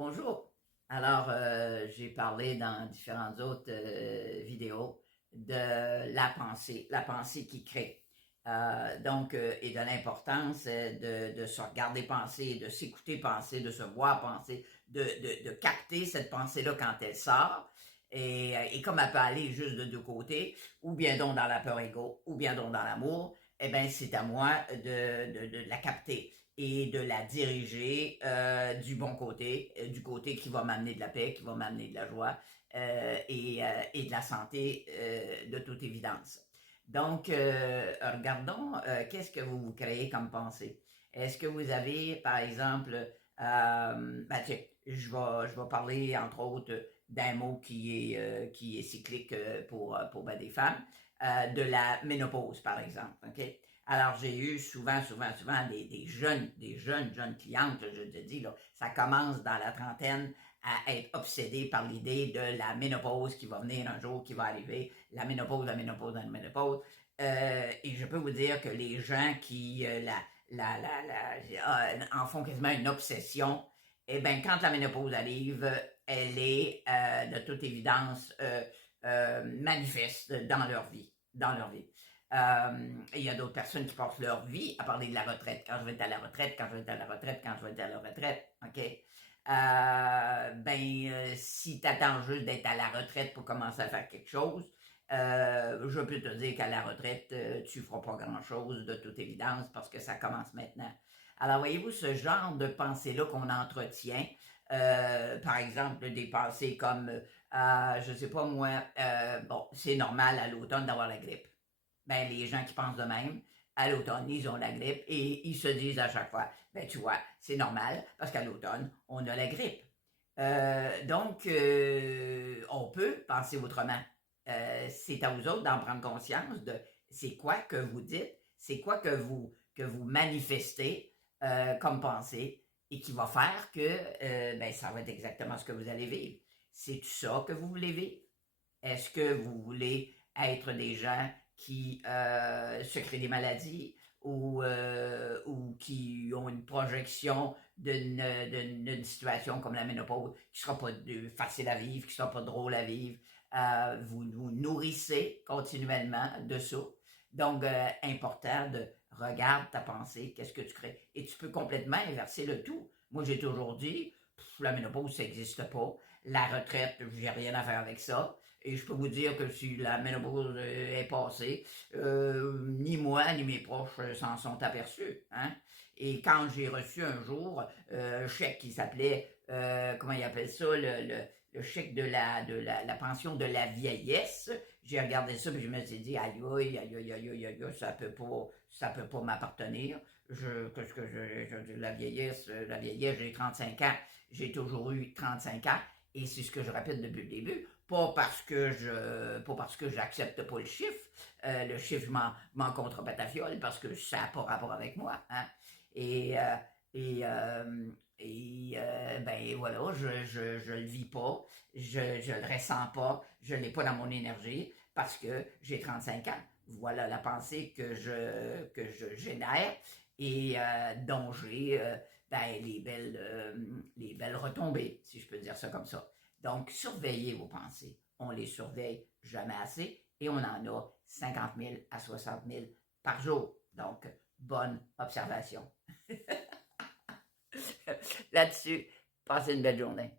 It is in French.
Bonjour. Alors, j'ai parlé dans différentes autres vidéos de la pensée qui crée. Et de l'importance de se regarder penser, de s'écouter penser, de se voir penser, de capter cette pensée-là quand elle sort. Et comme elle peut aller juste de deux côtés, ou bien donc dans la peur égo, ou bien donc dans l'amour, eh bien, c'est à moi de la capter et de la diriger du bon côté, du côté qui va m'amener de la paix, qui va m'amener de la joie et de la santé de toute évidence. Donc, regardons, qu'est-ce que vous créez comme pensée? Est-ce que vous avez, par exemple, tiens, je vais parler, entre autres, d'un mot qui est cyclique pour ben, des femmes, de la ménopause, par exemple, OK? Alors, j'ai eu souvent des jeunes clientes, là, je te dis, là, ça commence dans la trentaine à être obsédé par l'idée de la ménopause qui va venir un jour, qui va arriver, la ménopause. Et je peux vous dire que les gens qui en font quasiment une obsession, eh bien, quand la ménopause arrive, elle est de toute évidence manifeste dans leur vie. Il y a d'autres personnes qui passent leur vie à parler de la retraite. Quand je vais être à la retraite, OK? Si tu attends juste d'être à la retraite pour commencer à faire quelque chose, je peux te dire qu'à la retraite, tu feras pas grand-chose de toute évidence parce que ça commence maintenant. Alors, voyez-vous, ce genre de pensée-là qu'on entretient, par exemple, des pensées comme, je sais pas moi, c'est normal à l'automne d'avoir la grippe. Ben, les gens qui pensent de même, à l'automne, ils ont la grippe et ils se disent à chaque fois, ben, tu vois, c'est normal parce qu'à l'automne, on a la grippe. On peut penser autrement. C'est à vous autres d'en prendre conscience de c'est quoi que vous dites, c'est quoi que vous manifestez comme pensée et qui va faire que ça va être exactement ce que vous allez vivre. C'est ça que vous voulez vivre? Est-ce que vous voulez être des gens qui se créent des maladies ou qui ont une projection d'une situation comme la ménopause qui sera pas facile à vivre, qui sera pas drôle à vivre? Vous vous nourrissez continuellement de ça. Donc, important de regarde ta pensée, qu'est-ce que tu crées. Et tu peux complètement inverser le tout. Moi, j'ai toujours dit, la ménopause, ça n'existe pas. La retraite, j'ai rien à faire avec ça. Et je peux vous dire que si la ménopause est passée, ni moi ni mes proches s'en sont aperçus. Hein? Et quand j'ai reçu un jour un chèque qui s'appelait, comment ils appellent ça, le chèque de la pension de la vieillesse, j'ai regardé ça et je me suis dit, aïe, ça peut pas m'appartenir. La vieillesse, j'ai 35 ans, j'ai toujours eu 35 ans. Et c'est ce que je répète depuis le début, pas parce que j'accepte pas le chiffre m'en contrebats ta fiole parce que ça n'a pas rapport avec moi, hein. Et euh, ben voilà, je le vis pas, je le ressens pas, je l'ai pas dans mon énergie parce que j'ai 35 ans. Voilà la pensée que je génère et dont j'ai les belles retombées, si je peux dire ça comme ça. Donc, surveillez vos pensées. On les surveille jamais assez et on en a 50 000 à 60 000 par jour. Donc, bonne observation. Là-dessus, passez une belle journée.